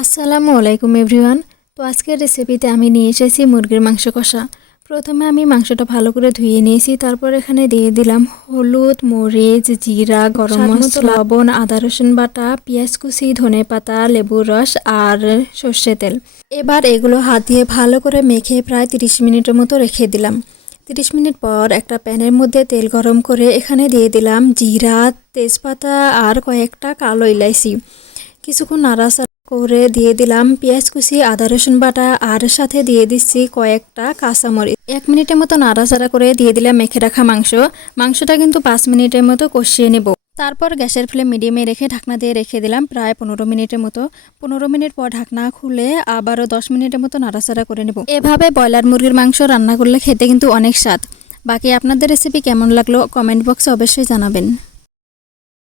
আসসালামু আলাইকুম এভরিওয়ান। তো আজকের রেসিপিতে আমি নিয়ে এসেছি মুরগির মাংস কষা। প্রথমে আমি মাংসটা ভালো করে ধুয়ে নিয়েছি, তারপর এখানে দিয়ে দিলাম হলুদ, মরিচ, জিরা, গরম মশলা, লবণ, আদা রসুন বাটা, পেঁয়াজ কুচি, ধনেপাতা, লেবুর রস আর সর্ষে তেল। এবার এগুলো হাত দিয়ে ভালো করে মেখে প্রায় 30 মিনিটের মতো রেখে দিলাম। 30 মিনিট পর একটা প্যানের মধ্যে তেল গরম করে এখানে দিয়ে দিলাম জিরা, তেজপাতা আর কয়েকটা কালো ইলাইচি। কিছুক্ষণ নাড়াচাড়া করে দিয়ে দিলাম পেঁয়াজ কুচি, আদা রসুন বাটা আর সাথে দিয়ে দিচ্ছি কয়েকটা কাঁচামরিচ। 1 মিনিটের মতো নাড়াচাড়া করে দিয়ে দিলাম মেখে রাখা মাংসটা কিন্তু 5 মিনিটের মতো কষিয়ে নেব। তারপর গ্যাসের ফ্লেম মিডিয়ামে রেখে ঢাকনা দিয়ে রেখে দিলাম প্রায় 15 মিনিটের মতো। 15 মিনিট পর ঢাকনা খুলে আবারও 10 মিনিটের মতো নাড়াচাড়া করে নেব। এভাবে ব্রয়লার মুরগির মাংস রান্না করলে খেতে কিন্তু অনেক স্বাদ। বাকি আপনাদের রেসিপি কেমন লাগলো কমেন্ট বক্সে অবশ্যই জানাবেন।